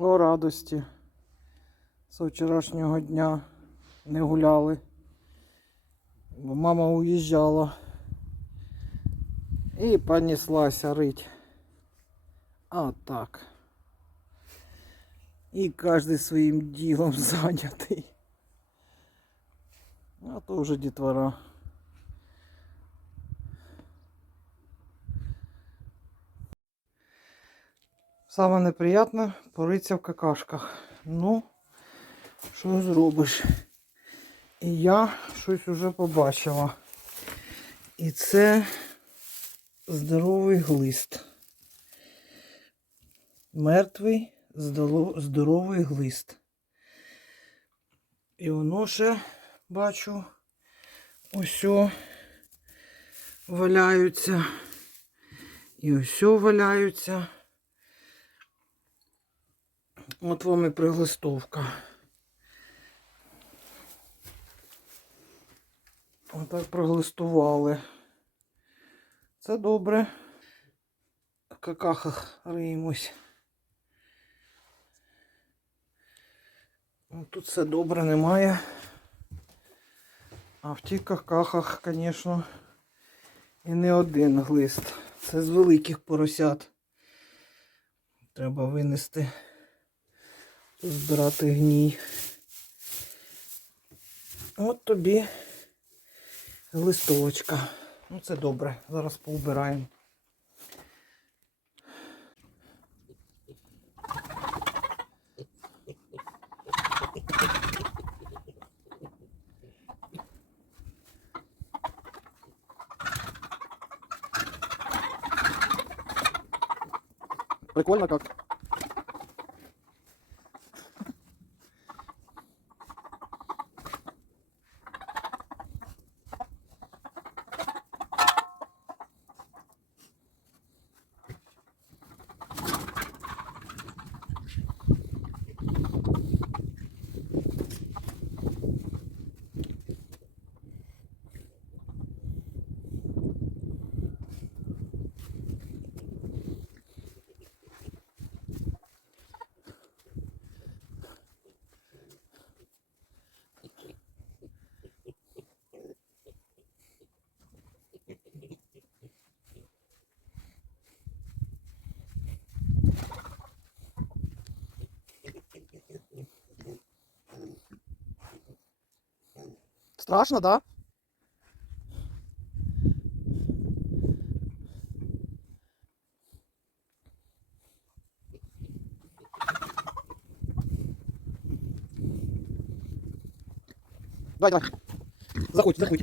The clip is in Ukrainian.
О радості. З вчорашнього дня не гуляли. Бо мама уїжджала. І понеслася рить. А так. І кожен своїм ділом зайнятий. А то вже дітвора. Саме неприятне пориться в какашках. Ну, що зробиш? І я щось уже побачила. І це здоровий глист. Мертвий здоровий глист. І воно ще бачу ось валяються. І ось валяються. От вам і приглистовка. Отак проглистували. Це добре. В какахах риємось. Ну, Тут все добре немає. А в тих какахах, звісно, і не один глист. Це з великих поросят. Треба винести, збирати гній. От тобі листовочка. Ну це добре. Зараз поубираємо. Прикольно как. Страшно, да? Давай, давай. Заходь, заходь.